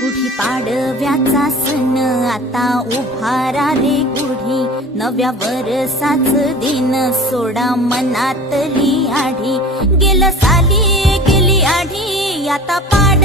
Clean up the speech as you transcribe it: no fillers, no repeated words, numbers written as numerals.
गुढी पाडव्याचा सण आता उभारा रे गुढी, नव्या वरसाच दिन सोडा मनातली आढी, गेलं साली गेली आढी आता पाड